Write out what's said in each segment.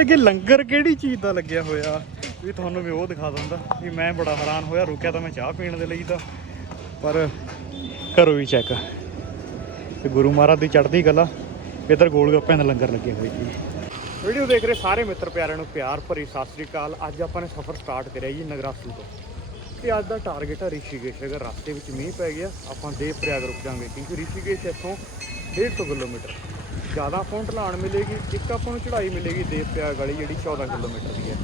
ਤੇ ਅੱਗੇ ਲੰਗਰ ਕਿਹੜੀ ਚੀਜ਼ ਦਾ ਲੱਗਿਆ ਹੋਇਆ? ਵੀ ਤੁਹਾਨੂੰ ਵੀ ਉਹ ਦਿਖਾ ਦਿੰਦਾ ਵੀ ਮੈਂ ਬੜਾ ਹੈਰਾਨ ਹੋਇਆ, ਰੁਕਿਆ ਤਾਂ ਮੈਂ ਚਾਹ ਪੀਣ ਦੇ ਲਈ ਤਾਂ। ਪਰ ਕਰੋ ਵੀ ਚੈੱਕ ਤੇ ਗੁਰੂ ਮਹਾਰਾਜ ਦੀ ਚੜ੍ਹਦੀ ਕਲਾ, ਇੱਧਰ ਗੋਲ ਗੱਪਿਆਂ ਦਾ ਲੰਗਰ ਲੱਗੇ ਹੋਏ ਜੀ। ਵੀਡੀਓ ਦੇਖ ਰਹੇ ਸਾਰੇ ਮਿੱਤਰ ਪਿਆਰਿਆਂ ਨੂੰ, ਪਿਆਰ ਭਰੀ ਸਤਿ ਸ੍ਰੀ ਅਕਾਲ। ਅੱਜ ਆਪਾਂ ਨੇ ਸਫ਼ਰ ਸਟਾਰਟ ਕਰਿਆ ਜੀ ਨਗਰਾਸੂ ਤੋਂ। ਤੇ ਅੱਜ ਦਾ ਟਾਰਗੇਟ ਹੈ ਰਿਸ਼ੀਕੇਸ਼ ਅਗਰ ਰਸਤੇ ਵਿੱਚ ਮੀਂਹ ਪੈ ਗਿਆ, ਆਪਾਂ ਦੇਵ ਪ੍ਰਯਾਗ ਰੁਕ ਜਾਵਾਂਗੇ, ਕਿਉਂਕਿ ਰਿਸ਼ੀਕੇਸ਼ ਇੱਥੋਂ 150 ਕਿਲੋਮੀਟਰ। ਜ਼ਿਆਦਾ ਫੋਨ ਨੂੰ ਢਲਾਣ ਮਿਲੇਗੀ, ਇੱਕ ਆਪਾਂ ਨੂੰ ਚੜ੍ਹਾਈ ਮਿਲੇਗੀ ਦੇਵ ਪ੍ਰਯਾਗ ਵਾਲੀ ਜਿਹੜੀ 14 ਕਿਲੋਮੀਟਰ ਦੀ ਹੈ।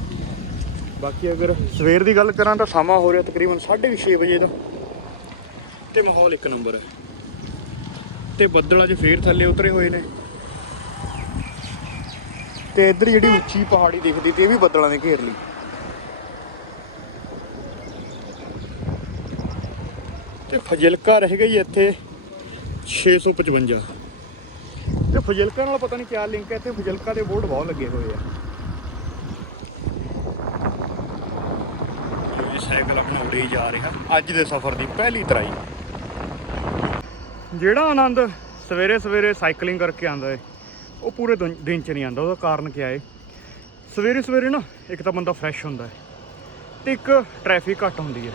ਬਾਕੀ ਅਗਰ ਸਵੇਰ ਦੀ ਗੱਲ ਕਰਾਂ ਤਾਂ ਸਮਾਂ ਹੋ ਰਿਹਾ ਤਕਰੀਬਨ 6:30 ਵਜੇ ਦਾ ਤੇ ਮਾਹੌਲ ਇੱਕ ਨੰਬਰ ਹੈ। ਤੇ ਬੱਦਲ ਅੱਜ ਫੇਰ ਥੱਲੇ ਉਤਰੇ ਹੋਏ ਨੇ। ਤੇ ਇੱਧਰ ਜਿਹੜੀ ਉੱਚੀ ਪਹਾੜੀ ਦਿਖਦੀ ਤੇ ਇਹ ਵੀ ਬੱਦਲਾਂ ਨੇ ਘੇਰ ਲਈ। ਤੇ ਫਜਿਲਕਾ ਰਹਿ ਗਈ ਇੱਥੇ 655 ਤੇ ਫਜਿਲਕਾ ਨਾਲ ਪਤਾ ਨਹੀਂ ਕਿਆ ਲਿੰਕ ਹੈ ਇੱਥੇ ਫਜਿਲਕਾ ਦੇ ਬੋਰਡ ਬਹੁਤ ਲੱਗੇ ਹੋਏ ਆ। ਇਹ ਸਾਈਕਲ ਆਪਣਾ ਉੜੇ ਹੀ ਜਾ ਰਿਹਾ ਅੱਜ ਦੇ ਸਫ਼ਰ ਦੀ ਪਹਿਲੀ ਤਰਾਈ। ਜਿਹੜਾ ਆਨੰਦ ਸਵੇਰੇ ਸਵੇਰੇ ਸਾਈਕਲਿੰਗ ਕਰਕੇ ਆਂਦਾ ਏ ਉਹ ਪੂਰੇ ਦਿਨ ਚ ਨਹੀਂ ਆਂਦਾ ਉਹਦਾ ਕਾਰਨ ਕੀ ਏ? ਸਵੇਰੇ ਸਵੇਰੇ ਨਾ ਇੱਕ ਤਾਂ ਬੰਦਾ ਫਰੈਸ਼ ਹੁੰਦਾ ਹੈ ਤੇ ਇੱਕ ਟ੍ਰੈਫਿਕ ਘੱਟ ਹੁੰਦੀ ਹੈ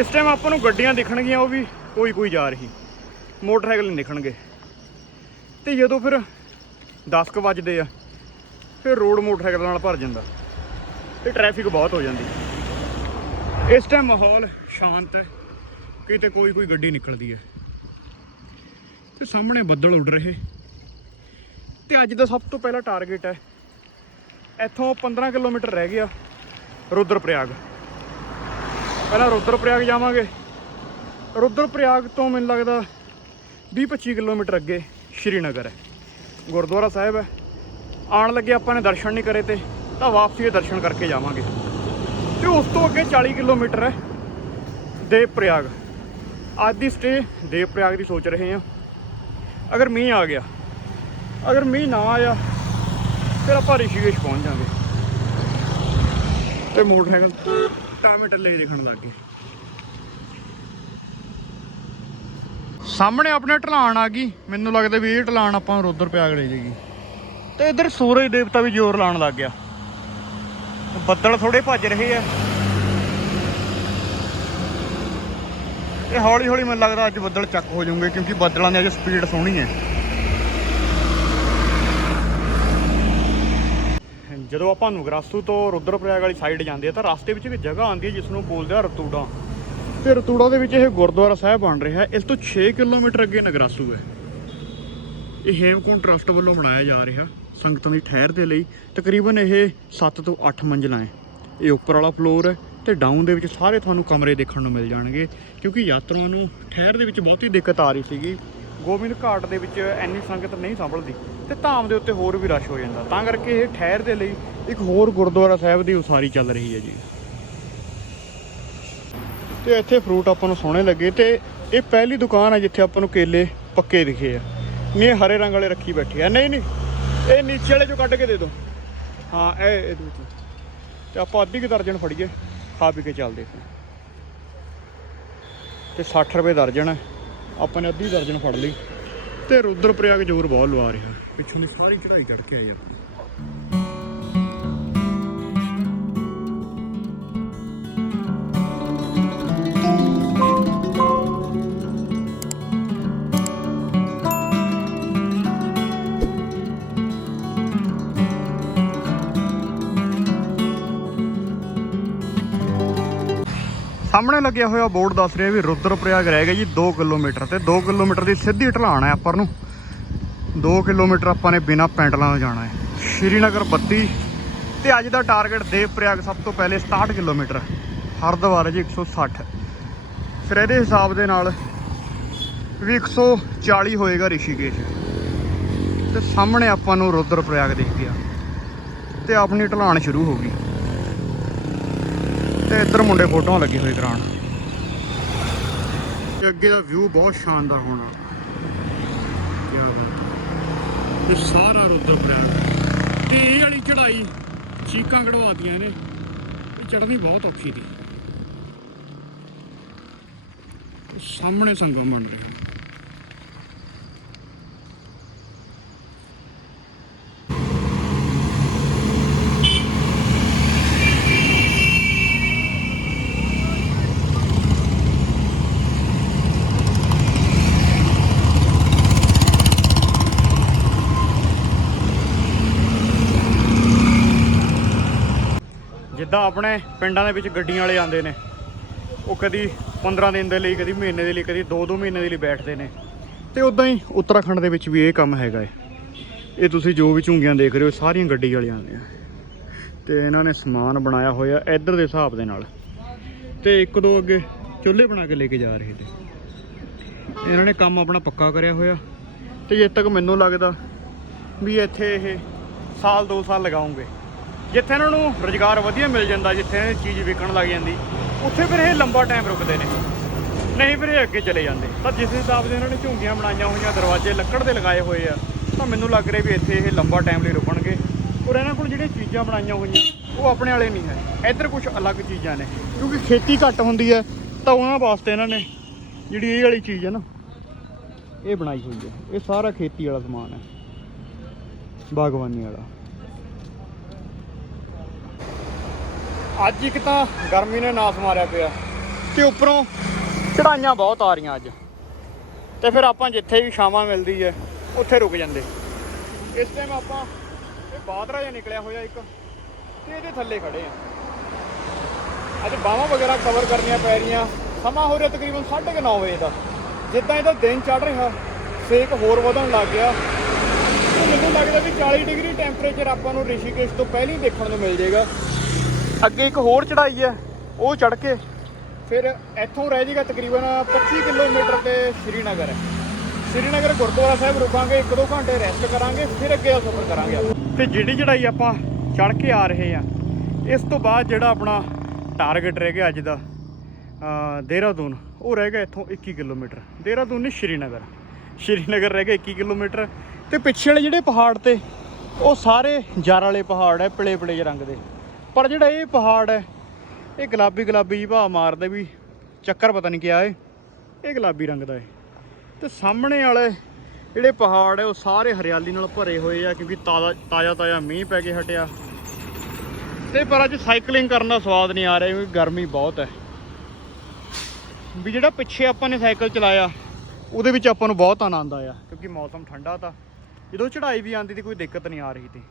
ਇਸ ਟਾਈਮ ਆਪਾਂ ਨੂੰ ਗੱਡੀਆਂ ਦਿਖਣਗੀਆਂ ਉਹ ਵੀ ਕੋਈ ਕੋਈ ਜਾ ਰਹੀ। ਮੋਟਰਸਾਈਕਲ ਨਹੀਂ ਦਿਖਣਗੇ। ਤੇ ਜਦੋਂ ਫਿਰ 10 ਕੁ ਵੱਜਦੇ ਆ, ਫਿਰ ਰੋਡ ਮੋਟਰਸਾਈਕਲ ਨਾਲ ਭਰ ਜਾਂਦਾ ਤੇ ਟ੍ਰੈਫਿਕ ਬਹੁਤ ਹੋ ਜਾਂਦੀ। ਇਸ ਟਾਈਮ ਮਾਹੌਲ ਸ਼ਾਂਤ ਹੈ, ਕਿਤੇ ਕੋਈ ਕੋਈ ਗੱਡੀ ਨਿਕਲਦੀ ਹੈ ਤੇ ਸਾਹਮਣੇ ਬੱਦਲ ਉੱਡ ਰਹੇ। ਤੇ ਅੱਜ ਦਾ ਸਭ ਤੋਂ ਪਹਿਲਾ ਟਾਰਗੇਟ ਹੈ, ਇੱਥੋਂ 15 ਕਿਲੋਮੀਟਰ ਰਹਿ ਗਿਆ ਰੁਦਰਪ੍ਰਯਾਗ। ਪਹਿਲਾਂ ਰੁਦਰਪ੍ਰਯਾਗ ਜਾਵਾਂਗੇ। ਰੁਦਰਪ੍ਰਯਾਗ ਤੋਂ ਮੈਨੂੰ ਲੱਗਦਾ 20-25 ਕਿਲੋਮੀਟਰ ਅੱਗੇ ਸ਼੍ਰੀਨਗਰ ਹੈ। ਗੁਰਦੁਆਰਾ ਸਾਹਿਬ ਹੈ। ਆਉਣ ਲੱਗੇ ਆਪਾਂ ਨੇ ਦਰਸ਼ਨ ਨਹੀਂ ਕਰੇ ਤੇ ਤਾਂ ਵਾਪਸੀ ਦੇ ਦਰਸ਼ਨ ਕਰਕੇ ਜਾਵਾਂਗੇ। ਤੇ ਉਸ ਤੋਂ ਅੱਗੇ 40 ਕਿਲੋਮੀਟਰ ਹੈ ਦੇਵ ਪ੍ਰਯਾਗ ਅੱਜ ਦੀ ਸਟੇ ਦੇਵ ਪ੍ਰਯਾਗ ਦੀ ਸੋਚ ਰਹੇ ਹਾਂ। ਅਗਰ ਮੀਂਹ ਆ ਗਿਆ, ਅਗਰ ਮੀਂਹ ਨਾ ਆਇਆ, ਫਿਰ ਆਪਾਂ ਰਿਸ਼ੀਕੇਸ਼ ਪਹੁੰਚ ਜਾਵਾਂਗੇ ਤੇ ਮੋਟਰਸਾਈਕਲ ਟਾਮੇ ਟੱਲੇ ਜਿਹੇ ਦਿਖਣ ਲੱਗ ਗਏ ਸਾਹਮਣੇ ਆਪਣੇ ਢਲਾਣ ਆ ਗਈ। ਮੈਨੂੰ ਲੱਗਦਾ ਵੀ ਇਹ ਢਲਾਣ ਆਪਾਂ ਨੂੰ ਰੁਦਰ ਪਿਆਗ ਲੈ ਜੇਗੀ। ਤੇ ਇਧਰ ਸੂਰਜ ਦੇਵਤਾ ਵੀ ਜ਼ੋਰ ਲਾਉਣ ਲੱਗ ਗਿਆ। ਬੱਦਲ ਥੋੜੇ ਭੱਜ ਰਹੇ ਆ। ਇਹ ਹੌਲੀ ਹੌਲੀ ਮੈਨੂੰ ਲੱਗਦਾ ਅੱਜ ਬੱਦਲ ਚੱਕ ਹੋ ਜਾਣਗੇ ਕਿਉਂਕਿ ਬੱਦਲਾਂ ਦੀ ਅੱਜ ਸਪੀਡ ਸੋਹਣੀ ਹੈ। ਜਦੋਂ ਆਪਾਂ ਨੁਗਰਾਸੂ ਤੋਂ ਰੁਦਰਪ੍ਰਯਾਗ ਵਾਲੀ ਸਾਈਡ ਜਾਂਦੇ ਆ, ਤਾਂ ਰਸਤੇ ਵਿੱਚ ਇੱਕ ਜਗ੍ਹਾ ਆਉਂਦੀ ਹੈ ਜਿਸ ਨੂੰ ਬੋਲਦੇ ਆ ਰਤੂੜਾ। ਤੇ ਰਤੂੜਾ ਦੇ ਵਿੱਚ ਇਹ ਗੁਰਦੁਆਰਾ ਸਾਹਿਬ ਬਣ ਰਿਹਾ ਇਸ ਤੋਂ 6 ਕਿਲੋਮੀਟਰ ਅੱਗੇ ਨਗਰਾਸੂ ਹੈ। ਇਹ ਹੇਮਕੁੰਟ ਟਰਸਟ ਵੱਲੋਂ ਬਣਾਇਆ ਜਾ ਰਿਹਾ ਸੰਗਤਾਂ ਦੀ ਠਹਿਰ ਦੇ ਲਈ। ਤਕਰੀਬਨ ਇਹ 7 ਤੋਂ 8 ਮੰਜ਼ਲਾਂ ਹੈ। ਇਹ ਉੱਪਰ ਵਾਲਾ ਫਲੋਰ ਹੈ ਤੇ ਡਾਊਨ ਦੇ ਵਿੱਚ ਸਾਰੇ ਤੁਹਾਨੂੰ ਕਮਰੇ ਦੇਖਣ ਨੂੰ ਮਿਲ ਜਾਣਗੇ। ਕਿਉਂਕਿ ਯਾਤਰੂਆਂ ਨੂੰ ਠਹਿਰ ਦੇ ਵਿੱਚ ਬਹੁਤੀ ਦਿੱਕਤ ਆ ਰਹੀ ਸੀਗੀ। ਗੋਬਿੰਦ ਘਾਟ ਦੇ ਵਿੱਚ ਇੰਨੀ ਸੰਗਤ ਨਹੀਂ ਸੰਭਲਦੀ ਤੇ ਧਾਮ ਦੇ ਉੱਤੇ ਹੋਰ ਵੀ ਰਸ਼ ਹੋ ਜਾਂਦਾ। ਤਾਂ ਕਰਕੇ ਇਹ ਠਹਿਰ ਦੇ ਲਈ ਇੱਕ ਹੋਰ ਗੁਰਦੁਆਰਾ ਸਾਹਿਬ ਦੀ ਉਸਾਰੀ ਚੱਲ ਰਹੀ ਹੈ ਜੀ। ਤੇ ਇੱਥੇ ਫਰੂਟ ਆਪਾਂ ਨੂੰ ਸੋਹਣੇ ਲੱਗੇ ਤੇ ਇਹ ਪਹਿਲੀ ਦੁਕਾਨ ਹੈ ਜਿੱਥੇ ਆਪਾਂ ਨੂੰ ਕੇਲੇ ਪੱਕੇ ਦਿਖੇ ਆ। ਨਹੀਂ ਹਰੇ ਰੰਗ ਵਾਲੇ ਰੱਖੀ ਬੈਠੇ ਆ। ਨਹੀਂ ਨਹੀਂ, ਇਹ ਨੀਚੇ ਵਾਲੇ ਚੋਂ ਕੱਢ ਕੇ ਦੇ ਦਿਓ ਹਾਂ, ਇਹ ਇਹਦੇ ਵਿੱਚ ਤੇ ਆਪਾਂ ਅੱਧੀ ਕੁ ਦਰਜਨ ਫੜੀਏ, ਖਾ ਪੀ ਕੇ ਚੱਲਦੇ ਫਿਰ ਤੇ 60 ਰੁਪਏ ਦਰਜਨ ਹੈ ਆਪਾਂ ਨੇ ਅੱਧੀ ਦਰਜਨ ਫੜ ਲਈ। ਤੇ ਰੁਦਰਪ੍ਰਯਾਗ ਜ਼ੋਰ ਬਹੁਤ ਲਵਾ ਰਿਹਾ ਪਿੱਛੋਂ ਦੀ ਸਾਰੀ ਚੜਾਈ ਚੜ ਕੇ ਆਈ ਆਪਾਂ ਸਾਹਮਣੇ ਲੱਗਿਆ ਹੋਇਆ ਬੋਰਡ ਦੱਸ ਰਿਹਾ ਵੀ ਰੁਦਰਪ੍ਰਯਾਗ ਰਹਿ ਗਿਆ ਜੀ 2 ਕਿਲੋਮੀਟਰ ਤੇ। 2 ਕਿਲੋਮੀਟਰ ਦੀ ਸਿੱਧੀ ਢਲਾਣ ਹੈ ਆਪਾਂ ਨੂੰ। 2 ਕਿਲੋਮੀਟਰ ਆਪਾਂ ਨੇ ਬਿਨਾ ਪੈਂਡਲਾਂ ਤੋਂ ਜਾਣਾ ਹੈ। ਸ਼੍ਰੀਨਗਰ 32 ਤੇ ਅੱਜ ਦਾ ਟਾਰਗੇਟ ਦੇਵਪ੍ਰਯਾਗ ਸਭ ਤੋਂ ਪਹਿਲੇ 67 ਕਿਲੋਮੀਟਰ। ਹਰਦੁਆਰ ਹੈ ਜੀ 160 ਫਿਰ ਇਹਦੇ ਹਿਸਾਬ ਦੇ ਨਾਲ ਵੀ 140 ਹੋਏਗਾ ਰਿਸ਼ੀਕੇਸ਼। ਤੇ ਸਾਹਮਣੇ ਆਪਾਂ ਨੂੰ ਰੁਦਰਪ੍ਰਯਾਗ ਦਿਖ ਗਿਆ ਤੇ ਆਪਣੀ ਢਲਾਣ ਸ਼ੁਰੂ ਹੋ ਗਈ। ਤੇ ਇੱਧਰ ਮੁੰਡੇ ਫੋਟੋਆਂ ਲੱਗੇ ਹੋਏ ਕਰਾਉਣ। ਤੇ ਅੱਗੇ ਦਾ ਵਿਊ ਬਹੁਤ ਸ਼ਾਨਦਾਰ ਹੋਣਾ। ਕੀ ਬਾਤ ਇਹ ਸਾਰਾ ਰੁਦਰਪ੍ਰਯਾਗ ਤੇ ਇਹ ਵਾਲੀ ਚੜਾਈ ਚੀਕਾਂ ਕਢਵਾਤੀਆਂ ਇਹਨੇ। ਇਹ ਚੜ੍ਹਨੀ ਬਹੁਤ ਔਖੀ ਸੀ। ਸਾਹਮਣੇ ਸੰਗਮ ਬਣ ਰਿਹਾ ਜਿੱਦਾਂ ਆਪਣੇ ਪਿੰਡਾਂ ਦੇ ਵਿੱਚ ਗੱਡੀਆਂ ਵਾਲੇ ਆਉਂਦੇ ਨੇ। ਉਹ ਕਦੀ 15 ਦਿਨ ਦੇ ਲਈ, ਕਦੀ ਮਹੀਨੇ ਦੇ ਲਈ, ਕਦੀ 2-2 ਮਹੀਨੇ ਦੇ ਲਈ ਬੈਠਦੇ ਨੇ। ਤੇ ਉਦਾਂ ਹੀ ਉੱਤਰਾਖੰਡ ਦੇ ਵਿੱਚ ਵੀ ਇਹ ਕੰਮ ਹੈਗਾ ਏ। ਇਹ ਤੁਸੀਂ ਜੋ ਵੀ ਝੁੰਗੀਆਂ ਦੇਖ ਰਹੇ ਹੋ ਸਾਰੀਆਂ ਗੱਡੀ ਵਾਲੀਆਂ ਆਉਂਦੀਆਂ ਤੇ ਇਹਨਾਂ ਨੇ ਸਮਾਨ ਬਣਾਇਆ ਹੋਇਆ ਇੱਧਰ ਦੇ ਹਿਸਾਬ ਦੇ ਨਾਲ। ਤੇ ਇੱਕ ਦੋ ਅੱਗੇ ਚੁੱਲ੍ਹੇ ਬਣਾ ਕੇ ਲੈ ਕੇ ਜਾ ਰਹੇ ਤੇ। ਇਹਨਾਂ ਨੇ ਕੰਮ ਆਪਣਾ ਪੱਕਾ ਕਰਿਆ ਹੋਇਆ। ਤੇ ਜਦ ਤੱਕ ਮੈਨੂੰ ਲੱਗਦਾ ਵੀ ਇੱਥੇ ਇਹ ਸਾਲ 2 ਸਾਲ ਲਗਾਉਂਗੇ। ਜਿੱਥੇ ਇਹਨਾਂ ਨੂੰ ਰੁਜ਼ਗਾਰ ਵਧੀਆ ਮਿਲ ਜਾਂਦਾ, ਜਿੱਥੇ ਇਹ ਚੀਜ਼ ਵਿਕਣ ਲੱਗ ਜਾਂਦੀ, ਉੱਥੇ ਫਿਰ ਇਹ ਲੰਬਾ ਟਾਈਮ ਰੁਕਦੇ ਨੇ। ਨਹੀਂ ਫਿਰ ਇਹ ਅੱਗੇ ਚਲੇ ਜਾਂਦੇ। ਤਾਂ ਜਿਸ ਹਿਸਾਬ ਦੇ ਇਹਨਾਂ ਨੇ ਝੁੰਗੀਆਂ ਬਣਾਈਆਂ ਹੋਈਆਂ, ਦਰਵਾਜ਼ੇ ਲੱਕੜ ਦੇ ਲਗਾਏ ਹੋਏ ਆ, ਤਾਂ ਮੈਨੂੰ ਲੱਗ ਰਿਹਾ ਵੀ ਇੱਥੇ ਇਹ ਲੰਬਾ ਟਾਈਮ ਲਈ ਰੁਕਣਗੇ। ਔਰ ਇਹਨਾਂ ਕੋਲ ਜਿਹੜੀਆਂ ਚੀਜ਼ਾਂ ਬਣਾਈਆਂ ਹੋਈਆਂ, ਉਹ ਆਪਣੇ ਵਾਲੇ ਨਹੀਂ ਹੈ। ਇੱਧਰ ਕੁਝ ਅਲੱਗ ਚੀਜ਼ਾਂ ਨੇ। ਕਿਉਂਕਿ ਖੇਤੀ ਘੱਟ ਹੁੰਦੀ ਹੈ, ਤਾਂ ਉਹਨਾਂ ਵਾਸਤੇ ਇਹਨਾਂ ਨੇ ਜਿਹੜੀ ਇਹ ਵਾਲੀ ਚੀਜ਼ ਹੈ ਨਾ, ਇਹ ਬਣਾਈ ਹੋਈ ਹੈ। ਇਹ ਸਾਰਾ ਖੇਤੀ ਵਾਲਾ ਸਮਾਨ ਹੈ, ਬਾਗਬਾਨੀ ਵਾਲਾ। ਅੱਜ ਇੱਕ ਤਾਂ ਗਰਮੀ ਨੇ ਨਾਸ ਮਾਰਿਆ ਪਿਆ ਤੇ ਉੱਪਰੋਂ ਚੜਾਈਆਂ ਬਹੁਤ ਆ ਰਹੀਆਂ ਅੱਜ। ਤੇ ਫਿਰ ਆਪਾਂ ਜਿੱਥੇ ਵੀ ਛਾਵਾਂ ਮਿਲਦੀ ਹੈ, ਉੱਥੇ ਰੁਕ ਜਾਂਦੇ। ਇਸ ਟਾਈਮ ਆਪਾਂ ਇਹ ਬਾਦਰਾ ਜਿਹਾ ਨਿਕਲਿਆ ਹੋਇਆ ਇੱਕ ਤੇ ਇਹਦੇ ਥੱਲੇ ਖੜੇ ਆ। ਅੱਜ ਬਾਹਾਂ ਵਗੈਰਾ ਕਵਰ ਕਰਨੀਆਂ ਪੈ ਰਹੀਆਂ। ਸਮਾਂ ਹੋ ਰਿਹਾ ਤਕਰੀਬਨ 9:30 ਵਜੇ ਦਾ। ਜਿੱਦਾਂ ਇਹਦਾ ਦਿਨ ਚੜ ਰਿਹਾ, ਸੇਕ ਹੋਰ ਵਧਣ ਲੱਗ ਗਿਆ। ਤੇ ਮੈਨੂੰ ਲੱਗਦਾ ਵੀ 40 ਡਿਗਰੀ ਟੈਂਪਰੇਚਰ ਆਪਾਂ ਨੂੰ ਰਿਸ਼ੀਕੇਸ਼ ਤੋਂ ਪਹਿਲਾਂ ਹੀ ਦੇਖਣ ਨੂੰ ਮਿਲ ਜਾਏਗਾ। ਅੱਗੇ ਇੱਕ ਹੋਰ ਚੜਾਈ ਹੈ, ਉਹ ਚੜ ਕੇ ਫਿਰ ਇੱਥੋਂ ਰਹਿ ਜਾਏਗਾ ਤਕਰੀਬਨ 25 ਕਿਲੋਮੀਟਰ ਤੇ ਸ਼੍ਰੀਨਗਰ ਹੈ। ਸ਼੍ਰੀਨਗਰ ਗੁਰਦੁਆਰਾ ਸਾਹਿਬ ਰੁਕਾਂਗੇ 1-2 ਘੰਟੇ ਰੈਸਟ ਕਰਾਂਗੇ, ਫਿਰ ਅੱਗੇ ਦਾ ਸਫ਼ਰ ਕਰਾਂਗੇ ਤੇ ਜਿਹੜੀ ਚੜਾਈ ਆਪਾਂ ਚੜ ਕੇ ਆ ਰਹੇ ਆ ਇਸ ਤੋਂ ਬਾਅਦ ਜਿਹੜਾ ਆਪਣਾ ਟਾਰਗੇਟ ਰਹਿ ਗਿਆ ਅੱਜ ਦਾ ਦੇਹਰਾਦੂਨ, ਉਹ ਰਹਿ ਗਿਆ ਇੱਥੋਂ 21 ਕਿਲੋਮੀਟਰ। ਦੇਹਰਾਦੂਨ ਨਹੀਂ, ਸ਼੍ਰੀਨਗਰ। ਸ਼੍ਰੀਨਗਰ ਰਹਿ ਗਿਆ 21 ਕਿਲੋਮੀਟਰ। ਤੇ ਪਿੱਛੇ ਵਾਲੇ ਜਿਹੜੇ ਪਹਾੜ ਤੇ, ਉਹ ਸਾਰੇ ਜਾਰ ਵਾਲੇ ਪਹਾੜ ਹੈ ਪਲੇ ਪਿਲੇ ਰੰਗ ਦੇ। ਪਰ ਜਿਹੜਾ ਇਹ ਪਹਾੜ ਹੈ, ਇਹ ਗੁਲਾਬੀ ਗੁਲਾਬੀ ਜਿਹੀ ਭਾਅ ਮਾਰਦੇ ਵੀ ਚੱਕਰ ਪਤਾ ਨਹੀਂ ਕਿਆ ਏ, ਇਹ ਗੁਲਾਬੀ ਰੰਗ ਦਾ ਏ। ਤੇ ਸਾਹਮਣੇ ਵਾਲੇ ਜਿਹੜੇ ਪਹਾੜ ਹੈ, ਉਹ ਸਾਰੇ ਹਰਿਆਲੀ ਨਾਲ ਭਰੇ ਹੋਏ ਆ ਕਿਉਂਕਿ ਤਾਜ਼ਾ ਤਾਜ਼ਾ ਤਾਜ਼ਾ ਮੀਂਹ ਪੈ ਕੇ ਹਟਿਆ। ਤੇ ਪਰ ਅੱਜ ਸਾਈਕਲਿੰਗ ਕਰਨ ਦਾ ਸਵਾਦ ਨਹੀਂ ਆ ਰਿਹਾ ਕਿਉਂਕਿ ਗਰਮੀ ਬਹੁਤ ਹੈ। ਵੀ ਜਿਹੜਾ ਪਿੱਛੇ ਆਪਾਂ ਨੇ ਸਾਈਕਲ ਚਲਾਇਆ, ਉਹਦੇ ਵਿੱਚ ਆਪਾਂ ਨੂੰ ਬਹੁਤ ਆਨੰਦ ਆਇਆ ਕਿਉਂਕਿ ਮੌਸਮ ਠੰਡਾ ਤਾਂ। ਜਦੋਂ ਚੜ੍ਹਾਈ ਵੀ ਆਂਦੀ ਤੇ ਕੋਈ ਦਿੱਕਤ ਨਹੀਂ ਆ ਰਹੀ ਤੀ।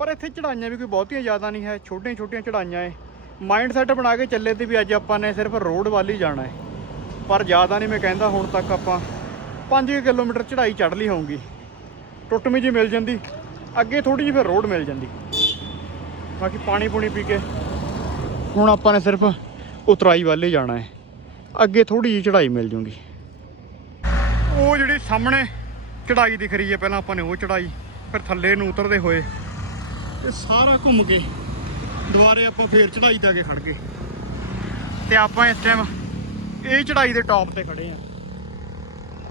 ਪਰ ਇੱਥੇ ਚੜਾਈਆਂ ਵੀ ਕੋਈ ਬਹੁਤੀਆਂ ਜ਼ਿਆਦਾ ਨਹੀਂ ਹੈ ਛੋਟੀਆਂ ਛੋਟੀਆਂ ਚੜਾਈਆਂ ਏ ਮਾਈਂਡ ਸੈਟ ਬਣਾ ਕੇ ਚੱਲੇ ਤੇ ਵੀ ਅੱਜ ਆਪਾਂ ਨੇ ਸਿਰਫ ਰੋਡ ਵੱਲ ਹੀ ਜਾਣਾ ਹੈ। ਪਰ ਜ਼ਿਆਦਾ ਨਹੀਂ ਮੈਂ ਕਹਿੰਦਾ ਹੁਣ ਤੱਕ ਆਪਾਂ 5 ਕਿਲੋਮੀਟਰ ਚੜਾਈ ਚੜ੍ਹ ਲਈ ਹੋਊਗੀ। ਟੁੱਟਵੀਂ ਜੀ ਮਿਲ ਜਾਂਦੀ, ਅੱਗੇ ਥੋੜੀ ਜਿਹੀ ਫਿਰ ਰੋਡ ਮਿਲ ਜਾਂਦੀ। ਬਾਕੀ ਪਾਣੀ ਪੂਣੀ ਪੀ ਕੇ ਹੁਣ ਆਪਾਂ ਨੇ ਸਿਰਫ ਉਤਰਾਈ ਵੱਲ ਹੀ ਜਾਣਾ ਹੈ। ਅੱਗੇ ਥੋੜੀ ਜਿਹੀ ਚੜਾਈ ਮਿਲ ਜੂਗੀ। ਉਹ ਜਿਹੜੀ ਸਾਹਮਣੇ ਚੜਾਈ ਦਿਖ ਰਹੀ ਹੈ, ਪਹਿਲਾਂ ਆਪਾਂ ਨੇ ਉਹ ਚੜਾਈ ਫਿਰ ਥੱਲੇ ਨੂੰ ਉਤਰਦੇ ਹੋਏ ਇਹ ਸਾਰਾ ਘੁੰਮ ਕੇ ਦੁਬਾਰੇ ਆਪਾਂ ਫੇਰ ਚੜਾਈ ਤੇ ਆ ਕੇ ਖੜ ਗਏ। ਤੇ ਆਪਾਂ ਇਸ ਟਾਈਮ ਇਹ ਚੜਾਈ ਦੇ ਟੌਪ ਤੇ ਖੜੇ ਆ।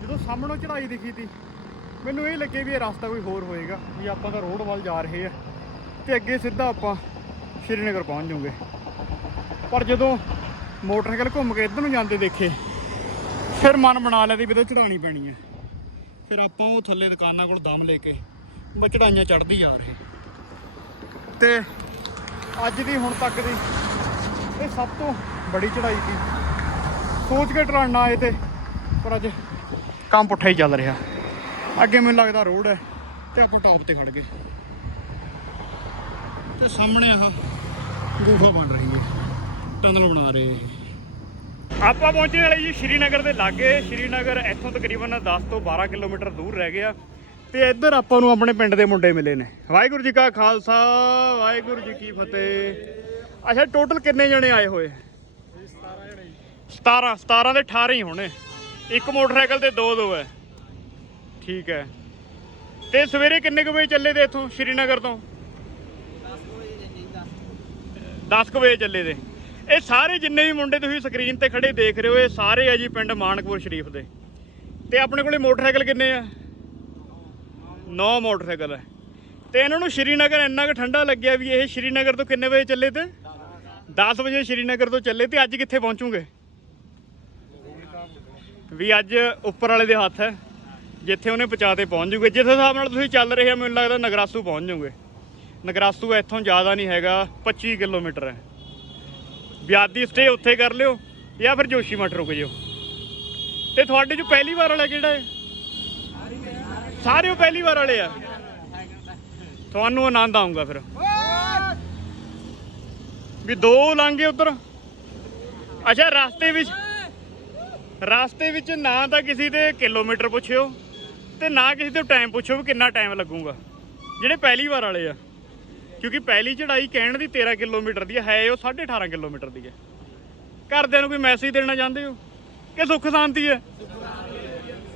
ਜਦੋਂ ਸਾਹਮਣੋਂ ਚੜਾਈ ਦਿਖੀ ਤੀ, ਮੈਨੂੰ ਇਹ ਲੱਗੇ ਵੀ ਇਹ ਰਸਤਾ ਕੋਈ ਹੋਰ ਹੋਏਗਾ, ਵੀ ਆਪਾਂ ਤਾਂ ਰੋਡ ਵੱਲ ਜਾ ਰਹੇ ਆ ਤੇ ਅੱਗੇ ਸਿੱਧਾ ਆਪਾਂ ਸ਼੍ਰੀਨਗਰ ਪਹੁੰਚ ਜਾਵਾਂਗੇ। ਪਰ ਜਦੋਂ ਮੋਟਰਸਾਈਕਲ ਘੁੰਮ ਕੇ ਇੱਧਰ ਨੂੰ ਜਾਂਦੇ ਦੇਖੇ, ਫਿਰ ਮਨ ਬਣਾ ਲਿਆ ਵੀ ਇਹਦੇ ਚੜਾਣੀ ਪੈਣੀ ਹੈ ਫਿਰ ਆਪਾਂ ਉਹ ਥੱਲੇ ਦੁਕਾਨਾਂ ਕੋਲ ਦਮ ਲੈ ਕੇ ਬਸ ਚੜਾਈਆਂ ਚੜਦੀ ਜਾ ਰਹੇ। ਤੇ ਅੱਜ ਦੀ, ਹੁਣ ਤੱਕ ਦੀ, ਇਹ ਸਭ ਤੋਂ ਬੜੀ ਚੜ੍ਹਾਈ ਸੀ। ਸੋਚ ਕੇ ਟਰਨ ਆਏ ਤੇ, ਪਰ ਅੱਜ ਕੰਮ ਪੁੱਠਾ ਹੀ ਚੱਲ ਰਿਹਾ। ਅੱਗੇ ਮੈਨੂੰ ਲੱਗਦਾ ਰੋਡ ਹੈ ਤੇ ਆਪਾਂ ਟੌਪ ਤੇ ਖੜ ਗਏ। ਤੇ ਸਾਹਮਣੇ ਆਹ ਗੁਫਾ ਬਣ ਰਹੀ ਹੈ। ਟਨਲ ਬਣਾ ਰਹੇ ਆਪਾਂ ਪਹੁੰਚੇ ਵਾਲੇ ਜੀ ਸ਼੍ਰੀਨਗਰ ਦੇ ਲਾਗੇ। ਸ਼੍ਰੀਨਗਰ ਇੱਥੋਂ ਤਕਰੀਬਨ 10 ਤੋਂ 12 ਕਿਲੋਮੀਟਰ ਦੂਰ ਰਹਿ ਗਿਆ। ਤੇ ਇੱਧਰ ਆਪਾਂ ਨੂੰ ਆਪਣੇ ਪਿੰਡ ਦੇ ਮੁੰਡੇ ਮਿਲੇ ਨੇ। ਵਾਹਿਗੁਰੂ ਜੀ ਕਾ ਖਾਲਸਾ, ਵਾਹਿਗੁਰੂ ਜੀ ਕੀ ਫਤਿਹ। ਅੱਛਾ ਟੋਟਲ ਕਿੰਨੇ ਜਣੇ ਆਏ ਹੋਏ? 17 17 ਦੇ 18 ਹੀ ਹੋਣੇ। ਇੱਕ ਮੋਟਰਸਾਈਕਲ ਤੇ ਦੋ ਦੋ ਹੈ। ਠੀਕ ਹੈ। ਤੇ ਸਵੇਰੇ ਕਿੰਨੇ ਕੁ ਵਜੇ ਚੱਲੇ ਦੇ ਇੱਥੋਂ ਸ਼੍ਰੀਨਗਰ ਤੋਂ? 10 ਕੁ ਵਜੇ ਚੱਲੇ ਦੇ ਇਹ ਸਾਰੇ ਜਿੰਨੇ ਵੀ ਮੁੰਡੇ ਤੁਸੀਂ ਸਕਰੀਨ ਤੇ ਖੜੇ ਦੇਖ ਰਹੇ ਹੋ, ਇਹ ਸਾਰੇ ਆ ਜੀ ਪਿੰਡ ਮਾਨਕਪੁਰ ਸ਼ਰੀਫ ਦੇ। ਤੇ ਆਪਣੇ ਕੋਲੇ ਮੋਟਰਸਾਈਕਲ ਕਿੰਨੇ ਆ? 9 ਮੋਟਰਸਾਈਕਲ ਹੈ। ਤੇ ਇਹਨਾਂ ਨੂੰ ਸ਼੍ਰੀਨਗਰ ਇੰਨਾ ਕੁ ਠੰਡਾ ਲੱਗਿਆ ਵੀ ਇਹ ਸ਼੍ਰੀਨਗਰ ਤੋਂ ਕਿੰਨੇ ਵਜੇ ਚੱਲੇ ਤੇ? 10 ਵਜੇ ਸ਼੍ਰੀਨਗਰ ਤੋਂ ਚੱਲੇ ਤੇ ਅੱਜ ਕਿੱਥੇ ਪਹੁੰਚੂਗੇ? ਵੀ ਅੱਜ ਉੱਪਰ ਵਾਲੇ ਦੇ ਹੱਥ ਹੈ, ਜਿੱਥੇ ਉਹਨੇ ਪਹੁੰਚਾ ਤੇ ਪਹੁੰਚ ਜੂਗੇ। ਜਿਸ ਹਿਸਾਬ ਨਾਲ ਤੁਸੀਂ ਚੱਲ ਰਹੇ ਹੋ, ਮੈਨੂੰ ਲੱਗਦਾ ਨਗਰਾਸੂ ਪਹੁੰਚ ਜੂਗੇ। ਨਗਰਾਸੂ ਇੱਥੋਂ ਜ਼ਿਆਦਾ ਨਹੀਂ ਹੈਗਾ 25 ਕਿਲੋਮੀਟਰ ਹੈ। ਬਿਆਦੀ ਸਟੇ ਉੱਥੇ ਕਰ ਲਿਓ ਜਾਂ ਫਿਰ ਜੋਸ਼ੀ ਮਠ ਰੁਕ ਜਿਓ। ਤੇ ਤੁਹਾਡੇ ਚ ਪਹਿਲੀ ਵਾਰ ਵਾਲਾ ਕਿਹੜਾ ਹੈ? ਸਾਰੇ ਉਹ ਪਹਿਲੀ ਵਾਰ ਵਾਲੇ ਆ। ਤੁਹਾਨੂੰ ਆਨੰਦ ਆਊਗਾ ਫਿਰ। ਵੀ ਦੋ ਲਾਂਗੇ ਉਧਰ। ਅੱਛਾ ਰਸਤੇ ਵਿੱਚ ਰਸਤੇ ਵਿੱਚ ਨਾ ਤਾਂ ਕਿਸੇ ਦੇ ਕਿਲੋਮੀਟਰ ਪੁੱਛਿਓ ਤੇ ਨਾ ਕਿਸੇ ਤੋਂ ਟਾਈਮ ਪੁੱਛਿਓ ਵੀ ਕਿੰਨਾ ਟਾਈਮ ਲੱਗੂਗਾ। ਜਿਹੜੇ ਪਹਿਲੀ ਵਾਰ ਵਾਲੇ ਆ। ਕਿਉਂਕਿ ਪਹਿਲੀ ਚੜਾਈ ਕਹਿਣ ਦੀ 13 ਕਿਲੋਮੀਟਰ ਦੀ ਹੈ, ਹੈ ਉਹ 18.5 ਕਿਲੋਮੀਟਰ ਦੀ ਹੈ ਘਰਦਿਆਂ ਨੂੰ ਕੋਈ ਮੈਸੇਜ ਦੇਣਾ ਚਾਹੁੰਦੇ ਹੋ? ਕਿ ਸੁੱਖ ਸ਼ਾਂਤੀ ਹੈ?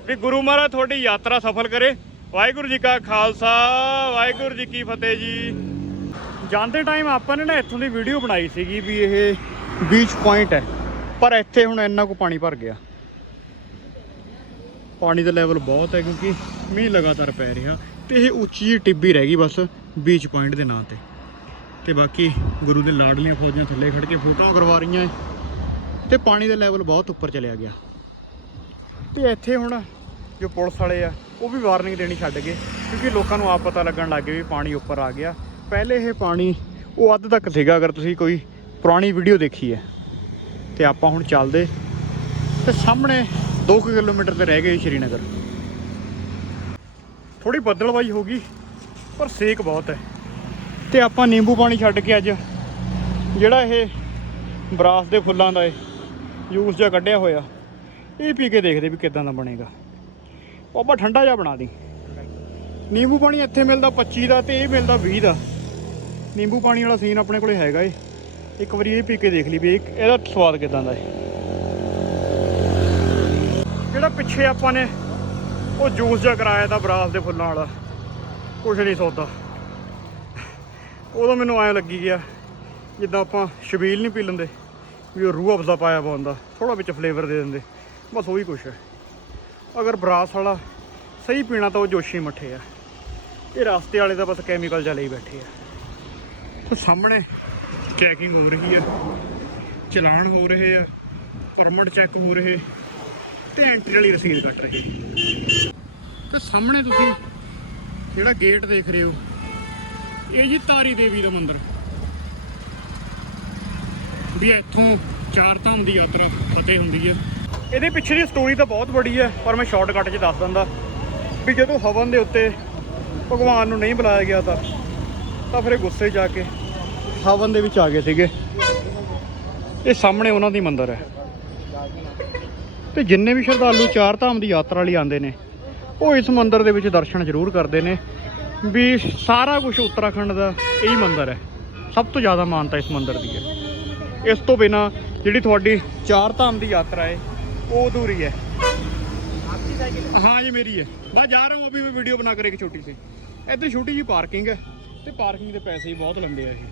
ਵੀ ਗੁਰੂ ਮਹਾਰਾਜ ਤੁਹਾਡੀ ਯਾਤਰਾ ਸਫਲ ਕਰੇ। ਵਾਹਿਗੁਰੂ ਜੀ ਕਾ ਖਾਲਸਾ, ਵਾਹਿਗੁਰੂ ਜੀ ਕੀ ਫਤਿਹ ਜੀ। ਜਾਂਦੇ ਟਾਈਮ ਆਪਾਂ ਨੇ ਨਾ ਇੱਥੋਂ ਦੀ ਵੀਡੀਓ ਬਣਾਈ ਸੀਗੀ ਵੀ ਇਹ ਬੀਚ ਪੁਆਇੰਟ ਹੈ। ਪਰ ਇੱਥੇ ਹੁਣ ਇੰਨਾ ਕੁ ਪਾਣੀ ਭਰ ਗਿਆ। ਪਾਣੀ ਦਾ ਲੈਵਲ ਬਹੁਤ ਹੈ ਕਿਉਂਕਿ ਮੀਂਹ ਲਗਾਤਾਰ ਪੈ ਰਿਹਾ ਤੇ ਇਹ ਉੱਚੀ ਜਿਹੀ ਟਿੱਬੀ ਰਹਿ ਗਈ ਬਸ ਬੀਚ ਪੁਆਇੰਟ ਦੇ ਨਾਂ ਤੇ। ਤੇ ਬਾਕੀ ਗੁਰੂ ਦੇ ਲਾਡਲੀਆਂ ਫੌਜਾਂ ਥੱਲੇ ਖੜ ਕੇ ਫੋਟੋਆਂ ਕਰਵਾ ਰਹੀਆਂ ਹੈ ਤੇ ਪਾਣੀ ਦਾ ਲੈਵਲ ਬਹੁਤ ਉੱਪਰ ਚਲਿਆ ਗਿਆ। ਤੇ ਇੱਥੇ ਹੁਣ ਜੋ ਪੁਲਿਸ ਵਾਲੇ ਆ, ਉਹ ਵੀ ਵਾਰਨਿੰਗ ਦੇਣੀ ਛੱਡ ਗਏ, ਕਿਉਂਕਿ ਲੋਕਾਂ ਨੂੰ ਆਪ ਪਤਾ ਲੱਗਣ ਲੱਗ ਗਿਆ ਵੀ ਪਾਣੀ ਉੱਪਰ ਆ ਗਿਆ। ਪਹਿਲੇ ਇਹ ਪਾਣੀ, ਉਹ ਅੱਧ ਤੱਕ ਸੀਗਾ, ਅਗਰ ਤੁਸੀਂ ਕੋਈ ਪੁਰਾਣੀ ਵੀਡੀਓ ਦੇਖੀ ਹੈ। ਤੇ ਆਪਾਂ ਹੁਣ ਚੱਲਦੇ, ਤੇ ਸਾਹਮਣੇ 2 ਕਿਲੋਮੀਟਰ ਤੇ ਰਹਿ ਗਏ ਸ਼੍ਰੀਨਗਰ। ਥੋੜੀ ਬੱਦਲਵਾਈ ਹੋ ਗਈ, ਪਰ ਸੇਕ ਬਹੁਤ ਹੈ। ਤੇ ਆਪਾਂ ਨਿੰਬੂ ਪਾਣੀ ਛੱਡ ਕੇ ਅੱਜ, ਜਿਹੜਾ ਇਹ ਬਰਾਸ ਦੇ ਫੁੱਲਾਂ ਦਾ ਏ ਜੂਸ ਜਿਹਾ ਕੱਢਿਆ ਹੋਇਆ ਇਹ ਪੀ ਕੇ ਦੇਖਦੇ ਵੀ ਕਿਦਾਂ ਦਾ ਬਣੇਗਾ। ਬਾਬਾ ਠੰਡਾ ਜਿਹਾ ਬਣਾ ਦੀ। ਨਿੰਬੂ ਪਾਣੀ ਇੱਥੇ ਮਿਲਦਾ 25 ਦਾ ਤੇ ਇਹ ਮਿਲਦਾ 20 ਦਾ। ਨਿੰਬੂ ਪਾਣੀ ਵਾਲਾ ਸੀਨ ਆਪਣੇ ਕੋਲੇ ਹੈਗਾ ਏ। ਇੱਕ ਵਾਰੀ ਇਹ ਪੀ ਕੇ ਦੇਖ ਲਈ ਵੀ ਇਹਦਾ ਸਵਾਦ ਕਿਦਾਂ ਦਾ ਏ। ਜਿਹੜਾ ਪਿੱਛੇ ਆਪਾਂ ਨੇ ਉਹ ਜੂਸ ਜਿਹਾ ਕਰਾਇਆ ਤਾਂ ਬਰਾਸ ਦੇ ਫੁੱਲਾਂ ਵਾਲਾ। ਕੁਛ ਨਹੀਂ ਸੌਦਾ। ਉਦੋਂ ਮੈਨੂੰ ਐਂ ਲੱਗੀ ਗਿਆ, ਜਿੱਦਾਂ ਆਪਾਂ ਛਬੀਲ ਨਹੀਂ ਪੀ ਲੈਂਦੇ, ਵੀ ਉਹ ਰੂਹ ਅਫਜ਼ਾ ਪਾਇਆ ਪਾਉਂਦਾ ਹੁੰਦਾ। ਥੋੜਾ ਵਿੱਚ ਫਲੇਵਰ ਦੇ ਦਿੰਦੇ। ਬਸ ਉਹੀ ਕੁਛ ਹੈ। ਅਗਰ ਬਰਾਸ ਵਾਲਾ ਸਹੀ ਪੀਣਾ ਤਾਂ ਉਹ ਜੋਸ਼ੀ ਮੱਠੇ ਆ। ਇਹ ਰਸਤੇ ਵਾਲੇ ਤਾਂ ਬਸ ਕੈਮੀਕਲ ਜਿਹਾ ਹੀ ਬੈਠੇ ਆ। ਉਹ ਸਾਹਮਣੇ ਚੈਕਿੰਗ ਹੋ ਰਹੀ ਆ। ਚਲਾਨ ਹੋ ਰਹੇ ਆ। ਪਰਮਿਟ ਚੈੱਕ ਹੋ ਰਹੇ। ਤੇ ਐਂਟਰੀ ਵਾਲੀ ਰਸੀਦ ਕੱਟ ਰਹੇ। ਤੇ ਸਾਹਮਣੇ ਤੁਸੀਂ ਜਿਹੜਾ ਗੇਟ ਦੇਖ ਰਹੇ ਹੋ, ਇਹ ਜੀ ਤਾਰੀ ਦੇਵੀ ਦਾ ਮੰਦਿਰ। ਵੀ ਇੱਥੋਂ ਚਾਰ ਧਾਮ ਦੀ ਯਾਤਰਾ ਫਤਿਹ ਹੁੰਦੀ ਹੈ ਇਹਦੇ ਪਿੱਛੇ ਦੀ ਸਟੋਰੀ ਤਾਂ ਬਹੁਤ ਬੜੀ ਹੈ, ਪਰ ਮੈਂ ਸ਼ਾਰਟਕਟ 'ਚ ਦੱਸ ਦਿੰਦਾ ਵੀ ਜਦੋਂ ਹਵਨ ਦੇ ਉੱਤੇ ਭਗਵਾਨ ਨੂੰ ਨਹੀਂ ਬੁਲਾਇਆ ਗਿਆ ਤਾਂ ਤਾਂ ਫਿਰ ਗੁੱਸੇ ਜਾ ਕੇ ਹਵਨ ਦੇ ਵਿੱਚ ਆ ਗਏ ਸੀਗੇ। ਇਹ ਸਾਹਮਣੇ ਉਹਨਾਂ ਦੀ ਮੰਦਰ ਹੈ। ਤੇ ਜਿੰਨੇ ਵੀ ਸ਼ਰਧਾਲੂ ਚਾਰ ਧਾਮ ਦੀ ਯਾਤਰਾ ਲਈ ਆਉਂਦੇ ਨੇ, ਉਹ ਇਸ ਮੰਦਰ ਦੇ ਵਿੱਚ ਦਰਸ਼ਨ ਜ਼ਰੂਰ ਕਰਦੇ ਨੇ। ਵੀ ਸਾਰਾ ਕੁਝ ਉੱਤਰਾਖੰਡ ਦਾ ਇਹੀ ਮੰਦਰ ਹੈ। ਸਭ ਤੋਂ ਜ਼ਿਆਦਾ ਮਾਨਤਾ ਇਸ ਮੰਦਰ ਦੀ ਹੈ। ਇਸ ਤੋਂ ਬਿਨਾ ਜਿਹੜੀ ਤੁਹਾਡੀ ਚਾਰ ਧਾਮ ਦੀ ਯਾਤਰਾ ਹੈ ਉਹ ਅਧੂਰੀ ਹੈ हाँ ये मेरी है मैं जा रहा हूँ अभी मैं वीडियो बना कर एक छोटी सी ਇੱਧਰ ਛੋਟੀ ਜੀ ਪਾਰਕਿੰਗ ਹੈ ਤੇ ਪਾਰਕਿੰਗ ਦੇ ਪੈਸੇ ਹੀ ਬਹੁਤ ਲੰਬੇ ਆ ਇਹ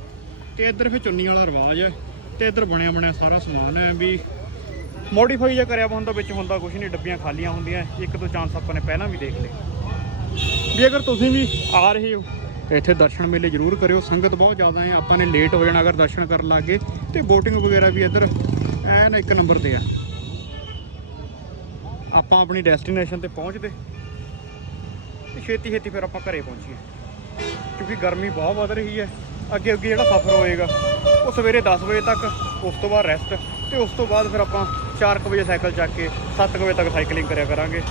ਤੇ ਇੱਧਰ ਫਿਰ ਚੁੰਨੀ ਵਾਲਾ ਰਿਵਾਜ ਹੈ ਤੇ ਇੱਧਰ ਬਣਿਆ ਬਣਿਆ ਸਾਰਾ ਸਮਾਨ ਹੈ ਵੀ ਮੋਡੀਫਾਈ ਜਿਹਾ ਕਰਿਆ ਵਾ ਹੁੰਦਾ ਵਿੱਚ ਹੁੰਦਾ ਕੁਝ ਨਹੀਂ ਡੱਬੀਆਂ ਖਾਲੀਆਂ ਹੁੰਦੀਆਂ ਇੱਕ ਦੋ ਚਾਂਸ ਆਪਾਂ ਨੇ ਪਹਿਲਾਂ ਵੀ ਦੇਖ ਲਏ ਵੀ ਅਗਰ ਤੁਸੀਂ ਵੀ ਆ ਰਹੇ ਹੋ ਤਾਂ ਇੱਥੇ ਦਰਸ਼ਨ ਮੇਲੇ ਜ਼ਰੂਰ ਕਰਿਓ ਸੰਗਤ ਬਹੁਤ ਜ਼ਿਆਦਾ ਹੈ ਆਪਾਂ ਨੇ ਲੇਟ ਹੋ ਜਾਣਾ ਅਗਰ ਦਰਸ਼ਨ ਕਰਨ ਲੱਗੇ ਤੇ ਬੋਟਿੰਗ ਵਗੈਰਾ ਵੀ ਇੱਧਰ ਐਨ ਇੱਕ ਨੰਬਰ ਤੇ ਆ ਆਪਾਂ ਆਪਣੀ ਡੈਸਟੀਨੇਸ਼ਨ ਤੇ ਪਹੁੰਚਦੇ ਤੇ ਛੇਤੀ ਛੇਤੀ ਫਿਰ ਆਪਾਂ ਘਰੇ ਪਹੁੰਚੀਏ। ਕਿਉਂਕਿ ਗਰਮੀ ਬਹੁਤ ਵੱਧ ਰਹੀ ਹੈ। ਅੱਗੇ ਅੱਗੇ ਜਿਹੜਾ ਸਫ਼ਰ ਹੋਏਗਾ, ਉਹ ਸਵੇਰੇ 10 ਵਜੇ ਤੱਕ, ਉਸ ਤੋਂ ਬਾਅਦ ਰੈਸਟ ਤੇ ਉਸ ਤੋਂ ਬਾਅਦ ਫਿਰ ਆਪਾਂ 4 ਵਜੇ ਸਾਈਕਲ ਚੱਕ ਕੇ 7 ਵਜੇ ਤੱਕ ਸਾਈਕਲਿੰਗ ਕਰਿਆ ਕਰਾਂਗੇ।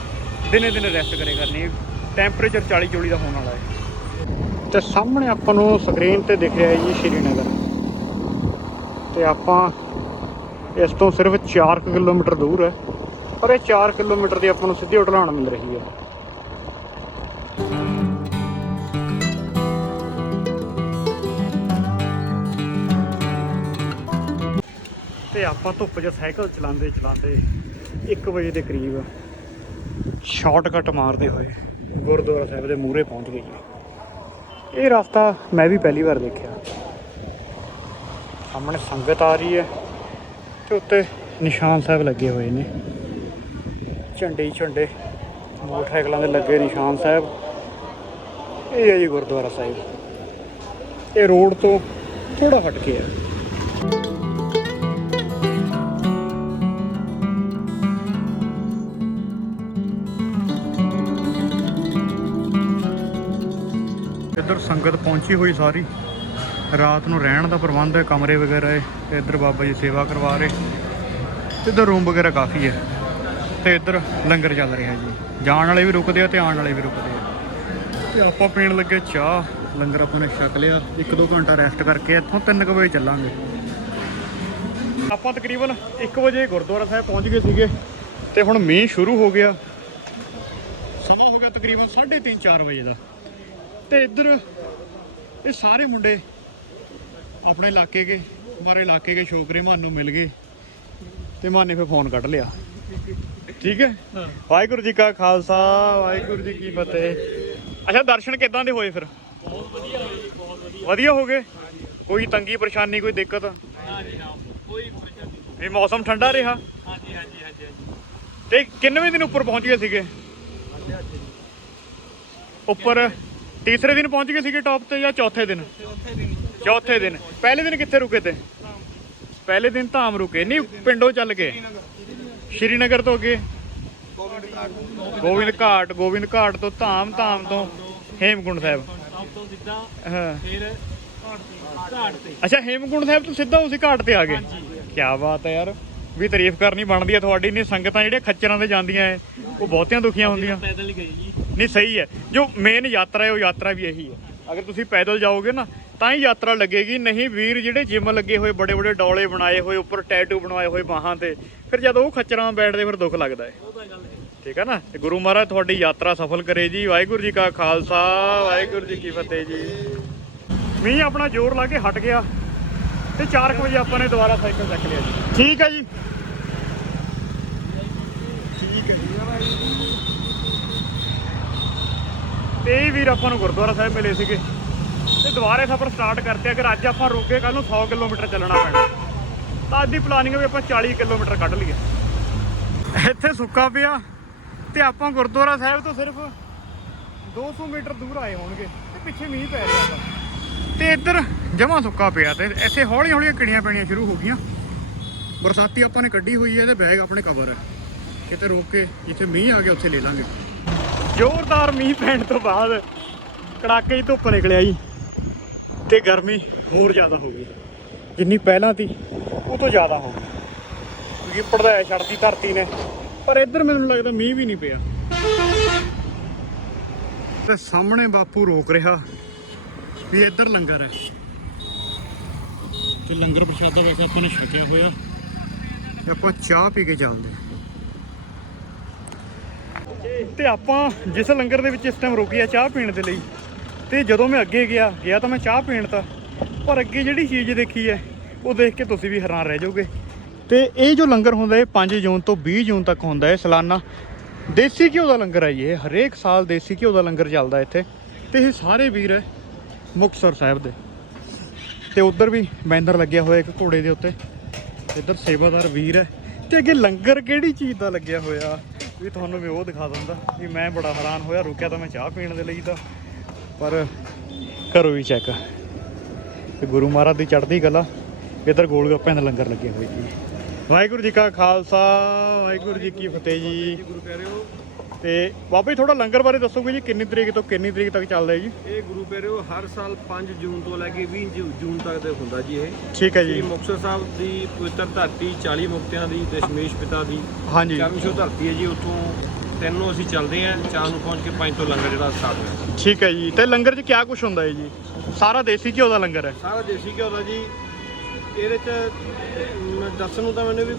ਦਿਨੇ ਦਿਨੇ ਰੈਸਟ ਕਰਿਆ ਕਰਨੀ ਟੈਂਪਰੇਚਰ 40 40 ਦਾ ਹੋਣ ਵਾਲਾ ਹੈ। ਤੇ ਸਾਹਮਣੇ ਆਪਾਂ ਨੂੰ ਸਕਰੀਨ ਤੇ ਦਿਖ ਰਿਹਾ ਹੈ ਜੀ ਸ਼੍ਰੀਨਗਰ। ਤੇ ਆਪਾਂ ਇਸ ਤੋਂ ਸਿਰਫ 4 ਕਿਲੋਮੀਟਰ ਦੂਰ ਹੈ। ਪਰ ਇਹ 4 ਕਿਲੋਮੀਟਰ ਦੀ ਆਪਾਂ ਨੂੰ ਸਿੱਧੀ ਉਡਾਣ ਮਿਲ ਰਹੀ ਹੈ। ਤੇ ਆਪਾਂ ਧੁੱਪ 'ਚ ਸਾਈਕਲ ਚਲਾਉਂਦੇ ਚਲਾਉਂਦੇ 1 ਵਜੇ ਦੇ ਕਰੀਬ ਸ਼ਾਰਟਕਟ ਮਾਰਦੇ ਹੋਏ ਗੁਰਦੁਆਰਾ ਸਾਹਿਬ ਦੇ ਮੂਹਰੇ ਪਹੁੰਚ ਗਏ ਇਹ ਰਸਤਾ ਮੈਂ ਵੀ ਪਹਿਲੀ ਵਾਰ ਦੇਖਿਆ। ਸਾਹਮਣੇ ਸੰਗਤ ਆ ਰਹੀ ਹੈ ਤੇ ਉੱਤੇ ਨਿਸ਼ਾਨ ਸਾਹਿਬ ਲੱਗੇ ਹੋਏ ਨੇ। ਝੰਡੇ ਹੀ ਝੰਡੇ। ਮੋਟਰਸਾਈਕਲਾਂ ਦੇ ਲੱਗੇ ਨਿਸ਼ਾਨ ਸਾਹਿਬ। ਇਹ ਹੈ ਜੀ ਗੁਰਦੁਆਰਾ ਸਾਹਿਬ। ਇਹ ਰੋਡ ਤੋਂ ਥੋੜਾ ਹਟ ਕੇ ਹੈ ਇੱਧਰ ਸੰਗਤ ਪਹੁੰਚੀ ਹੋਈ ਸਾਰੀ। ਰਾਤ ਨੂੰ ਰਹਿਣ ਦਾ ਪ੍ਰਬੰਧ ਹੈ, ਕਮਰੇ ਵਗੈਰਾ ਹੈ ਇੱਧਰ ਬਾਬਾ ਜੀ ਸੇਵਾ ਕਰਵਾ ਰਹੇ। ਇੱਧਰ ਰੂਮ ਵਗੈਰਾ ਕਾਫੀ ਹੈ। ਤੇ ਇੱਧਰ ਲੰਗਰ ਚੱਲ ਰਿਹਾ ਜੀ। ਜਾਣ ਵਾਲੇ ਵੀ ਰੁਕਦੇ ਆ ਤੇ ਆਉਣ ਵਾਲੇ ਵੀ ਰੁਕਦੇ ਆ। ਤੇ ਆਪਾਂ ਪੀਣ ਲੱਗੇ ਚਾਹ। ਲੰਗਰ ਆਪਾਂ ਨੇ ਛਕ ਲਿਆ। 1-2 ਘੰਟਾ ਰੈਸਟ ਕਰਕੇ ਇੱਥੋਂ 3 ਵਜੇ ਚੱਲਾਂਗੇ। ਆਪਾਂ ਤਕਰੀਬਨ 1 ਵਜੇ ਗੁਰਦੁਆਰਾ ਸਾਹਿਬ ਪਹੁੰਚ ਗਏ ਸੀਗੇ ਤੇ ਹੁਣ ਮੀਂਹ ਸ਼ੁਰੂ ਹੋ ਗਿਆ। ਸਮਾਂ ਹੋ ਗਿਆ ਤਕਰੀਬਨ 3:30 4 ਵਜੇ ਦਾ। ਤੇ ਇੱਧਰ ਇਹ ਸਾਰੇ ਮੁੰਡੇ ਆਪਣੇ ਇਲਾਕੇ ਕੇ ਮਾਰੇ ਇਲਾਕੇ ਕੇ ਛੋਕਰੇ ਮਾਨ ਨੂੰ ਮਿਲ ਗਏ। ਤੇ ਮਾਨੇ ਫਿਰ ਫੋਨ ਕੱਢ ਲਿਆ। ਠੀਕ ਹੈ? ਵਾਹਿਗੁਰੂ ਜੀ ਕਾ ਖਾਲਸਾ ਵਾਹਿਗੁਰੂ ਜੀ ਕੀ ਫਤਿਹ। ਅੱਛਾ ਦਰਸ਼ਨ ਕਿਦਾਂ ਦੇ ਹੋਏ ਫਿਰ? ਬਹੁਤ ਵਧੀਆ ਹੋਈ ਜੀ, ਬਹੁਤ ਵਧੀਆ। ਵਧੀਆ ਹੋ ਗਏ? ਕੋਈ ਤੰਗੀ ਪਰੇਸ਼ਾਨੀ ਕੋਈ ਦਿੱਕਤ? ਕੋਈ ਪਰੇਸ਼ਾਨੀ ਇਹ ਮੌਸਮ ਠੰਡਾ ਰਿਹਾ? ਹਾਂਜੀ ਹਾਂਜੀ ਹਾਂਜੀ ਤੇ ਕਿੰਨਵੇਂ ਦਿਨ ਉੱਪਰ ਪਹੁੰਚ ਗਏ ਸੀਗੇ? ਉੱਪਰ ਤੀਸਰੇ ਦਿਨ ਪਹੁੰਚ ਗਏ ਸੀਗੇ ਟੌਪ ਤੇ ਜਾਂ ਚੌਥੇ ਦਿਨ? ਚੌਥੇ ਦਿਨ। ਪਹਿਲੇ ਦਿਨ ਕਿੱਥੇ ਰੁਕੇ ਤੇ? ਪਹਿਲੇ ਦਿਨ ਧਾਮ ਰੁਕੇ। ਨਹੀਂ ਪਿੰਡੋਂ ਚੱਲ ਕੇ ਸ਼੍ਰੀਨਗਰ ਤੋਂ ਅੱਗੇ? ਗੋਬਿੰਦ ਘਾਟ। ਗੋਬਿੰਦ ਘਾਟ ਤੋਂ ਧਾਮ ਧਾਮ ਤੋਂ ਹੇਮਕੁੰਡ ਸਾਹਿਬ। ਸਭ ਤੋਂ ਸਿੱਧਾ ਹਾਂ। ਫਿਰ ਘਾਟ ਤੇ ਅੱਛਾ ਹੇਮਕੁੰਡ ਸਾਹਿਬ ਤੋਂ ਸਿੱਧਾ ਉਸੇ ਘਾਟ ਤੇ ਆ ਗਏ? ਕੀ ਬਾਤ ਹੈ ਯਾਰ। ਵੀ ਤਾਰੀਫ ਕਰਨੀ ਬਣਦੀ ਹੈ ਤੁਹਾਡੀ। ਨਹੀਂ ਸੰਗਤਾਂ ਜਿਹੜੀਆਂ ਖੱਚਰਾਂ ਤੇ ਜਾਂਦੀਆਂ ਐ ਉਹ ਬਹੁਤੀਆਂ ਦੁਖੀਆਂ ਹੁੰਦੀਆਂ। ਨਹੀਂ ਸਹੀ ਹੈ। ਜੋ ਮੇਨ ਯਾਤਰਾ ਹੈ ਉਹ ਯਾਤਰਾ ਵੀ ਇਹੀ ਹੈ। ਅਗਰ ਤੁਸੀਂ ਪੈਦਲ ਜਾਓਗੇ ਨਾ ਤਾਂ ਹੀ ਯਾਤਰਾ ਲੱਗੇਗੀ। ਨਹੀਂ ਵੀਰ ਜਿਹੜੇ ਜਿਮ ਲੱਗੇ ਹੋਏ ਬੜੇ ਬੜੇ ਡੋਲੇ ਬਣਾਏ ਹੋਏ ਉੱਪਰ ਟੈਟੂ ਬਣਵਾਏ ਹੋਏ ਬਾਹਾਂ ਤੇ ਫਿਰ ਜਦ ਉਹ ਖੱਚਰਾਂ ਬੈਠਦੇ ਫਿਰ ਦੁੱਖ ਲੱਗਦਾ ਹੈ। ਠੀਕ ਹੈ ਨਾ? ਤੇ ਗੁਰੂ ਮਹਾਰਾਜ ਤੁਹਾਡੀ ਯਾਤਰਾ ਸਫਲ ਕਰੇ ਜੀ। ਵਾਹਿਗੁਰੂ ਜੀ ਕਾ ਖਾਲਸਾ ਵਾਹਿਗੁਰੂ ਜੀ ਕੀ ਫਤਿਹ ਜੀ। ਮੀਂਹ ਆਪਣਾ ਜ਼ੋਰ ਲਾ ਕੇ ਹਟ ਗਿਆ ਤੇ 4 ਵਜੇ ਆਪਾਂ ਨੇ ਦੁਬਾਰਾ ਸਾਈਕਲ ਚੱਕ ਲਿਆ ਜੀ। ਠੀਕ ਹੈ ਜੀ ਠੀਕ ਹੈ ਜੀ ਤੇ ਇਹ ਵੀਰ ਆਪਾਂ ਨੂੰ ਗੁਰਦੁਆਰਾ ਸਾਹਿਬ ਮਿਲੇ ਸੀਗੇ। ਤੇ ਦੁਬਾਰੇ ਸਫ਼ਰ ਸਟਾਰਟ ਕਰਤੇ ਅਗਰ ਅੱਜ ਆਪਾਂ ਰੁਕੇ ਕੱਲ ਨੂੰ 100 ਕਿਲੋਮੀਟਰ ਚੱਲਣਾ ਪੈਣਾ। ਤਾਂ ਅੱਜ ਦੀ ਪਲਾਨਿੰਗ ਵੀ ਆਪਾਂ 40 ਕਿਲੋਮੀਟਰ ਕੱਢ ਲਈਏ। ਇੱਥੇ ਸੁੱਕਾ ਪਿਆ ਤੇ ਆਪਾਂ ਗੁਰਦੁਆਰਾ ਸਾਹਿਬ ਤੋਂ ਸਿਰਫ 200 ਮੀਟਰ ਦੂਰ ਆਏ ਹੋਣਗੇ ਤੇ ਪਿੱਛੇ ਮੀਂਹ ਪੈ ਰਿਹਾ ਵਾ। ਤੇ ਇੱਧਰ ਜਮਾ ਸੁੱਕਾ ਪਿਆ ਤੇ ਇੱਥੇ ਹੌਲੀ ਹੌਲੀ ਕਿੜੀਆਂ ਪੈਣੀਆਂ ਸ਼ੁਰੂ ਹੋ ਗਈਆਂ। ਬਰਸਾਤੀ ਆਪਾਂ ਨੇ ਕੱਢੀ ਹੋਈ ਹੈ ਤੇ ਬੈਗ ਆਪਣੇ ਕਵਰ ਹੈ। ਕਿਤੇ ਰੋਕ ਕੇ ਜਿੱਥੇ ਮੀਂਹ ਆ ਗਿਆ, ਉੱਥੇ ਲੈ ਲਾਂਗੇ। ਜ਼ੋਰਦਾਰ ਮੀਂਹ ਪੈਣ ਤੋਂ ਬਾਅਦ ਕੜਾਕੇ ਦੀ ਧੁੱਪ ਨਿਕਲਿਆ ਜੀ ਤੇ ਗਰਮੀ ਹੋਰ ਜ਼ਿਆਦਾ ਹੋ ਗਈ। ਜਿੰਨੀ ਪਹਿਲਾਂ ਤੀ ਉਹ ਤੋਂ ਜ਼ਿਆਦਾ ਹੋ ਗਈ। ਕਿਉਂਕਿ ਪੜਦਾ ਛੱਡਦੀ ਧਰਤੀ ਨੇ। ਪਰ ਇੱਧਰ ਮੈਨੂੰ ਲੱਗਦਾ ਮੀਂਹ ਵੀ ਨਹੀਂ ਪਿਆ। ਤੇ ਸਾਹਮਣੇ ਬਾਪੂ ਰੋਕ ਰਿਹਾ ਵੀ ਇੱਧਰ ਲੰਗਰ ਹੈ। ਤੇ ਲੰਗਰ ਪ੍ਰਸ਼ਾਦਾ ਵੈਸੇ ਆਪਾਂ ਨੇ ਛਕਿਆ ਹੋਇਆ। ਤੇ ਆਪਾਂ ਚਾਹ ਪੀ ਕੇ ਚੱਲਦੇ ਤੇ ਆਪਾਂ ਜਿਸ ਲੰਗਰ ਦੇ ਵਿੱਚ ਇਸ ਟਾਈਮ ਰੁਕੇ ਆ ਚਾਹ ਪੀਣ ਦੇ ਲਈ, ਤੇ ਜਦੋਂ ਮੈਂ ਅੱਗੇ ਗਿਆ ਗਿਆ ਤਾਂ ਮੈਂ ਚਾਹ ਪੀਣ ਤਾਂ, ਪਰ ਅੱਗੇ ਜਿਹੜੀ ਚੀਜ਼ ਦੇਖੀ ਹੈ, ਉਹ ਦੇਖ ਕੇ ਤੁਸੀਂ ਵੀ ਹੈਰਾਨ ਰਹਿ ਜਾਓਗੇ। ਤੇ ਇਹ ਜੋ ਲੰਗਰ ਹੁੰਦਾ ਇਹ 5 ਜੂਨ ਤੋਂ 20 ਜੂਨ ਤੱਕ ਹੁੰਦਾ ਹੈ, ਸਾਲਾਨਾ। ਦੇਸੀ ਘਿਓ ਦਾ ਲੰਗਰ ਹੈ ਇਹ, ਹਰੇਕ ਸਾਲ ਦੇਸੀ ਘਿਓ ਦਾ ਲੰਗਰ ਚੱਲਦਾ ਇੱਥੇ। ਤੇ ਇਹ ਸਾਰੇ ਵੀਰ ਹੈ ਮੁਕਤਸਰ ਸਾਹਿਬ ਦੇ। ਤੇ ਉਧਰ ਵੀ ਬੈਨਰ ਲੱਗਿਆ ਹੋਇਆ ਇੱਕ ਘੋੜੇ ਦੇ ਉੱਤੇ। ਇੱਧਰ ਸੇਵਾਦਾਰ ਵੀਰ ਹੈ। ਤੇ ਅੱਗੇ ਲੰਗਰ ਕਿਹੜੀ ਚੀਜ਼ ਦਾ ਲੱਗਿਆ ਹੋਇਆ? ਵੀ ਤੁਹਾਨੂੰ ਵੀ ਉਹ ਦਿਖਾ ਦਿੰਦਾ ਵੀ ਮੈਂ ਬੜਾ ਹੈਰਾਨ ਹੋਇਆ, ਰੁਕਿਆ ਤਾਂ ਮੈਂ ਚਾਹ ਪੀਣ ਦੇ ਲਈ ਤਾਂ। ਪਰ ਘਰੋਂ ਵੀ ਚੈੱਕ ਤੇ ਗੁਰੂ ਮਹਾਰਾਜ ਦੀ ਚੜ੍ਹਦੀ ਕਲਾ, ਇੱਧਰ ਗੋਲ ਗੱਪਿਆਂ ਦਾ ਲੰਗਰ ਲੱਗਿਆ ਹੋਇਆ ਜੀ। ਵਾਹਿਗੁਰੂ ਜੀ ਕਾ ਖਾਲਸਾ, ਵਾਹਿਗੁਰੂ ਜੀ ਕੀ ਫਤਿਹ ਜੀ। ਗੁਰੂ ਪਿਆਰਿਓ ਤੇ ਬਾਬਾ ਜੀ ਥੋੜਾ ਲੰਗਰ ਬਾਰੇ ਦੱਸੋਗੇ ਜੀ ਕਿੰਨੀ ਤਰੀਕ ਤੋਂ ਕਿੰਨੀ ਤਰੀਕ ਤੱਕ ਚੱਲਦਾ ਹੈ ਜੀ? ਇਹ ਗੁਰੂ ਪਿਆਰਿਓ ਹਰ ਸਾਲ 5 ਜੂਨ ਤੋਂ ਲੈ ਕੇ 20 ਜੂ- ਜੂਨ ਤੱਕ ਦੇ ਹੁੰਦਾ ਜੀ ਇਹ। ਠੀਕ ਹੈ ਜੀ। ਜੀ ਮੁਕਤਸਰ ਸਾਹਿਬ ਦੀ ਪਵਿੱਤਰ ਧਰਤੀ 40 ਮੁਕਤਿਆਂ ਦੀ ਦਸ਼ਮੇਸ਼ ਪਿਤਾ ਦੀ। ਹਾਂਜੀ। ਚਰਨਛੋਹ ਧਰਤੀ ਹੈ ਜੀ ਉੱਥੋਂ ਤਿੰਨੋਂ ਅਸੀਂ ਚੱਲਦੇ ਆਂ ਚਾਰ ਨੂੰ ਪਹੁੰਚ ਕੇ ਪੰਜ ਤੋਂ ਲੰਗਰ ਜਿਹੜਾ ਸਟਾਰਟ ਹੋਇਆ। ਠੀਕ ਹੈ ਜੀ। ਤੇ ਲੰਗਰ 'ਚ ਕੀ ਕੁਝ ਹੁੰਦਾ ਹੈ ਜੀ? ਸਾਰਾ ਦੇਸੀ ਘਿਓ ਦਾ ਲੰਗਰ ਹੈ। ਸਾਰਾ ਦੇਸੀ ਘਿਓ ਦਾ ਜੀ। ਇਹਦੇ ਚ ਅਮ, ਦੱਸਣ ਨੂੰ ਤਾਂ ਮੈਨੂੰ ਵੀ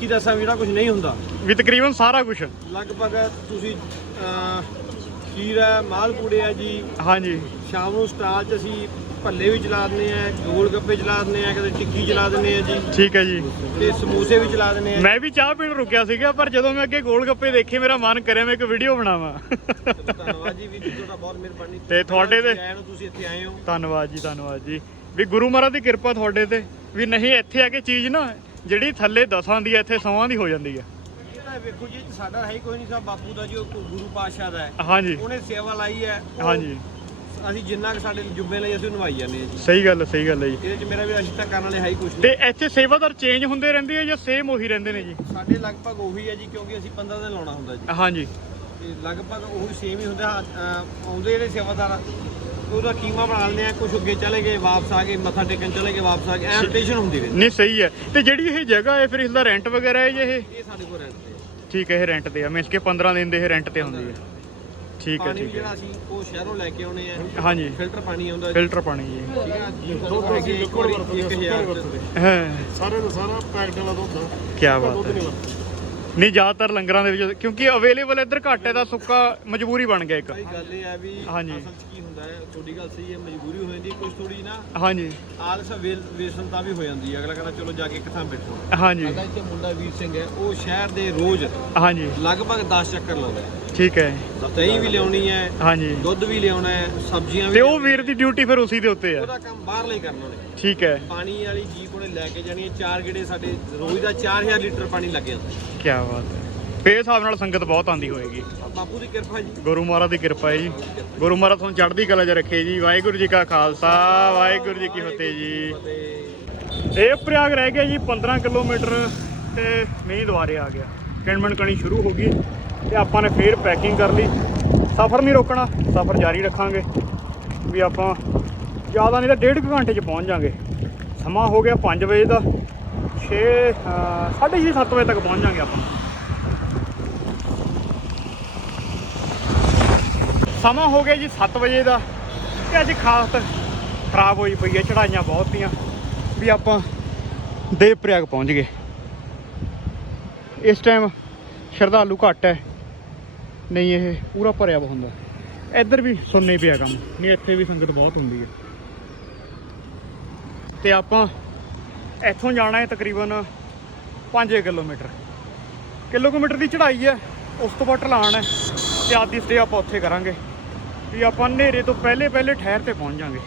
ਕੀ ਦੱਸਾਂ ਵੀ ਜਿਹੜਾ ਕੁਝ ਨਹੀਂ ਹੁੰਦਾ। ਵੀ ਤਕਰੀਬਨ ਸਾਰਾ ਕੁਝ ਲਗਭਗ ਤੁਸੀਂ ਅਹ, ਖੀਰ ਹੈ ਮਾਲਪੂੜੇ ਹੈ ਜੀ। ਹਾਂਜੀ। ਸ਼ਾਮ ਨੂੰ ਸਟਾਲ 'ਚ ਅਸੀਂ ਭੱਲੇ ਵੀ ਚਲਾ ਦਿੰਦੇ ਆ ਗੋਲ ਗੱਪੇ ਚਲਾ ਦਿੰਦੇ ਆ ਕਦੇ ਟਿੱਕੀ ਚਲਾ ਦਿੰਦੇ ਆ ਜੀ। ਠੀਕ ਹੈ ਜੀ। ਤੇ ਸਮੋਸੇ ਵੀ ਚਲਾ ਦਿੰਦੇ ਆ ਮੈਂ ਵੀ ਚਾਹ ਪੀਣ ਰੁਕਿਆ ਸੀਗਾ ਪਰ ਜਦੋਂ ਮੈਂ ਅੱਗੇ ਗੋਲ ਗੱਪੇ ਦੇਖੇ ਮੇਰਾ ਮਨ ਕਰਿਆ ਮੈਂ ਇੱਕ ਵੀਡੀਓ ਬਣਾਵਾਂ। ਧੰਨਵਾਦ ਜੀ ਵੀ ਤੁਹਾਡਾ ਬਹੁਤ ਮਿਹਰਬਾਨੀ। ਤੇ ਤੁਹਾਡੇ ਤੇ- ਆਏ ਨੂੰ ਤੁਸੀਂ ਇੱਥੇ ਆਏ ਹੋ। ਧੰਨਵਾਦ ਜੀ ਧੰਨਵਾਦ ਜੀ। ਵੀ ਗੁਰੂ ਮਹਾਰਾਜ ਦੀ ਕਿਰਪਾ ਤੁਹਾਡੇ ਤੇ। ਵੀ ਨਹੀਂ ਇੱਥੇ ਆ ਕੇ ਚੀਜ਼ ਨਾ ਜਿਹੜੀ ਥੱਲੇ ਦਸਾਂ ਦੀ ਹੈ ਇੱਥੇ ਸੌਆਂ ਦੀ ਹੋ ਜਾਂਦੀ ਹੈ। ਇਹ ਤਾਂ ਵੇਖੋ ਜੀ ਸਾਡਾ ਹੈ ਹੀ ਕੋਈ ਨਹੀਂ ਸਭ ਬਾਪੂ ਦਾ ਜੋ ਗੁਰੂ ਪਾਤਸ਼ਾਹ ਦਾ ਹੈ। ਹਾਂਜੀ। ਉਹਨੇ ਸੇਵਾ ਲਾਈ ਹੈ ਉਹ ਹਾਂਜੀ। ਅਸੀਂ ਜਿੰਨਾ ਕਿ ਸਾਡੇ ਜੁੱਬੇ ਲਈ ਅਸੀਂ ਨਿਭਾਈ ਜਾਂਦੇ ਆ ਜੀ। ਸਹੀ ਗੱਲ ਹੈ, ਸਹੀ ਗੱਲ ਹੈ ਜੀ। ਇਹਦੇ 'ਚ ਮੇਰਾ ਵੀ ਅਸੀਂ ਤਾਂ ਕਰਨ ਵਾਲੇ ਹੈ ਹੀ ਕੁਝ ਤੇ ਨਹੀਂ। ਇੱਥੇ ਸੇਵਾਦਾਰ ਚੇਂਜ ਹੁੰਦੇ ਰਹਿੰਦੇ ਆ ਜਾਂ ਸੇਮ ਉਹੀ ਰਹਿੰਦੇ ਨੇ ਜੀ? ਸਾਡੇ ਲਗਭਗ ਉਹੀ ਹੈ ਜੀ ਕਿਉਂਕਿ ਅਸੀਂ 15 ਦਿਨ ਲਾਉਣਾ ਹੁੰਦਾ ਜੀ। ਹਾਂਜੀ। ਤੇ ਲਗਭਗ ਉਹੀ ਸੇਮ ਹੀ ਹੁੰਦਾ ਅਹ ਆਉਂਦੇ ਜਿਹੜੇ ਸੇਵਾਦਾਰ। ਆ, ਉਹਦਾ ਕੀਮਾ ਬਣਾ ਲੈਂਦੇ ਆ ਕੁਝ ਅੱਗੇ ਚਲੇ ਗਏ ਵਾਪਸ ਆ ਗਏ ਮੱਥਾ ਟੇਕਣ ਚਲੇ ਗਏ ਵਾਪਸ ਆ ਗਏ ਐਂ ਰੋਟੇਸ਼ਨ ਹੁੰਦੀ ਰਹਿੰਦੀ ਨਹੀਂ ਸਹੀ ਹੈ। ਤੇ ਜਿਹੜੀ ਇਹ ਜਗ੍ਹਾ ਹੈ ਫਿਰ ਇਸ ਦਾ ਰੈਂਟ ਵਗੈਰਾ ਹੈ ਜੀ ਇਹ? ਇਹ ਸਾਡੇ ਕੋਲ ਰਹਿੰਦੇ ਆ ਠੀਕ ਹੈ ਇਹ ਰੈਂਟ ਤੇ ਆ। ਮੀਨਸ ਕਿ 15 ਦਿਨ ਦੇ ਇਹ ਰੈਂਟ ਤੇ ਹੁੰਦੀ ਹੈ। ਠੀਕ ਹੈ ਪਾਣੀ ਵੀ ਠੀਕ ਹੈ। ਜਿਹੜਾ ਅਸੀਂ ਉਹ ਸ਼ਹਿਰੋਂ ਲੈ ਕੇ ਆਉਣੇ ਆ। ਹਾਂਜੀ। ਫਿਲਟਰ ਪਾਣੀ ਆਉਂਦਾ ਫਿਲਟਰ ਪਾਣੀ ਜੀ। ਠੀਕ ਹੈ ਦੁੱਧ ਹੈਗੇ ਇੱਕ ਵਾਰੀ 1000 ਹਾਂ। ਸਾਰੇ ਦਾ ਸਾਰਾ ਪੈਕਡ ਵਾਲਾ ਦੁੱਧ ਆ। ਕੀ ਬਾਤ ਹੈ। ਨਹੀਂ ਜ਼ਿਆਦਾਤਰ ਲੰਗਰਾਂ ਦੇ ਵਿੱਚ ਕਿਉਂਕਿ ਅਵੇਲੇਬਲ ਇੱਧਰ ਘੱਟ ਹੈ ਤਾਂ ਸੁੱਕਾ ਮਜਬੂਰੀ ਬਣ ਗਿਆ ਇੱਕ। ਭਾਈ ਗੱਲ ਇਹ ਹੈ ਵੀ ਹਾਂਜੀ। ਅਸਲ 'ਚ ਕੀ ਹੁੰਦਾ ਹੈ ਤੁਹਾਡੀ ਗੱਲ ਸਹੀ ਹੈ ਮਜਬੂਰੀ ਹੋ ਜਾਂਦੀ ਹੈ ਕੁਝ ਥੋੜੀ ਨਾ ਹਾਂਜੀ। ਆਲਸ ਵੇਲ ਵੇਸਣਤਾ ਵੀ ਹੋ ਜਾਂਦੀ ਹੈ। ਅਗਲਾ ਕਹਿੰਦਾ ਚਲੋ ਜਾ ਕੇ ਕਿੱਥਾਂ ਬੈਠੋ। ਹਾਂਜੀ। ਸਾਡਾ ਇੱਥੇ ਮੁੰਡਾ ਵੀਰ ਸਿੰਘ ਹੈ ਉਹ ਸ਼ਹਿਰ ਦੇ ਰੋਜ਼ ਹਾਂਜੀ। ਲਗਭਗ 10 ਚੱਕਰ ਲਾਉਂਦਾ ਹੈ। ਠੀਕ ਹੈ। ਦਹੀਂ ਵੀ ਲਿਆਉਣੀ ਹੈ ਹਾਂਜੀ। ਦੁੱਧ ਵੀ ਲਿਆਉਣਾ ਹੈ ਸਬਜ਼ੀਆਂ ਵੀ ਤੇ ਉਹ ਵੀਰ ਦੀ ਡਿਊਟੀ ਫਿਰ ਉਸੇ ਦੇ ਉੱਤੇ ਹੈ। ਉਹਦਾ ਕੰਮ ਬਾਹਰ ਲਈ ਕਰਨਾ ਉਹਨੇ ਠੀਕ ਹੈ। ਪਾਣੀ ਵਾਲੀ ਜੀਪ ਉਹਨੇ ਲੈ ਕੇ ਜਾਣੀ ਹੈ ਚਾਰ ਗੇੜੇ ਸਾਡੇ ਰੋਜ਼ ਦਾ 4000 ਲੀਟਰ ਪਾਣੀ ਲੱਗ ਜਾਂਦਾ। ਕੀ ਬਾਤ ਹੈ। ਫੇਰ ਹਿਸਾਬ ਨਾਲ ਸੰਗਤ ਬਹੁਤ ਆਂਦੀ ਹੋਏਗੀ। ਬਾਪੂ ਦੀ ਕਿਰਪਾ ਜੀ। ਗੁਰੂ ਮਹਾਰਾਜ ਦੀ ਕਿਰਪਾ ਹੈ ਜੀ। ਗੁਰੂ ਮਹਾਰਾਜ ਤੁਹਾਨੂੰ ਚੜ੍ਹਦੀ ਕਲਾ 'ਚ ਰੱਖੇ ਜੀ। ਵਾਹਿਗੁਰੂ ਜੀ ਕਾ ਖਾਲਸਾ ਵਾਹਿਗੁਰੂ ਜੀ ਕੀ ਫਤਿਹ ਜੀ। ਇਹ ਪ੍ਰਯਾਗ ਰਹਿ ਗਿਆ ਜੀ 15 ਕਿਲੋਮੀਟਰ ਤੇ ਮੀਂਹ ਦੁਆਰੇ ਆ ਗਿਆ। ਕਿਣਮਣ ਕਣੀ ਸ਼ੁਰੂ ਹੋ ਗਈ ਤੇ ਆਪਾਂ ਨੇ ਫੇਰ ਪੈਕਿੰਗ ਕਰ ਲਈ। ਸਫ਼ਰ ਨਹੀਂ ਰੋਕਣਾ ਸਫ਼ਰ ਜਾਰੀ ਰੱਖਾਂਗੇ। ਵੀ ਆਪਾਂ ਜ਼ਿਆਦਾ ਨਹੀਂ ਤਾਂ ਡੇਢ ਕੁ ਘੰਟੇ 'ਚ ਪਹੁੰਚ ਜਾਾਂਗੇ। ਸਮਾਂ ਹੋ ਗਿਆ 5 ਵਜੇ ਦਾ। 6 6:30 7 ਵਜੇ ਤੱਕ ਪਹੁੰਚ ਜਾਾਂਗੇ ਆਪਾਂ। ਸਮਾਂ ਹੋ ਗਿਆ ਜੀ 7 ਵਜੇ ਦਾ ਤੇ ਅੱਜ ਖਾਸ ਖਰਾਬ ਹੋਈ ਪਈ ਹੈ ਚੜਾਈਆਂ ਬਹੁਤ ਤੀਆਂ ਵੀ ਆਪਾਂ ਦੇਵ ਪ੍ਰਯਾਗ ਪਹੁੰਚ ਗਏ। ਇਸ ਟਾਈਮ ਸ਼ਰਧਾਲੂ ਘੱਟ ਹੈ ਨਹੀਂ ਇਹ ਪੂਰਾ ਭਰਿਆ ਵਾ ਹੁੰਦਾ। ਇੱਧਰ ਵੀ ਸੁਣਨੇ ਹੀ ਪਿਆ ਕੰਮ, ਨਹੀਂ ਇੱਥੇ ਵੀ ਸੰਗਤ ਬਹੁਤ ਹੁੰਦੀ ਹੈ ਤੇ ਆਪਾਂ ਇੱਥੋਂ ਜਾਣਾ ਹੈ ਤਕਰੀਬਨ 5 ਕਿਲੋਮੀਟਰ। ਕਿਲੋਮੀਟਰ ਦੀ ਚੜ੍ਹਾਈ ਹੈ ਉਸ ਤੋਂ ਬਾਅਦ ਢਲਾਣ ਹੈ ਤੇ ਆਦੀ ਸਟੇ ਆਪਾਂ ਉੱਥੇ ਕਰਾਂਗੇ। ਵੀ ਆਪਾਂ ਹਨੇਰੇ ਤੋਂ ਪਹਿਲੇ ਪਹਿਲੇ ਠਹਿਰ ਤੇ ਪਹੁੰਚ ਜਾਾਂਗੇ।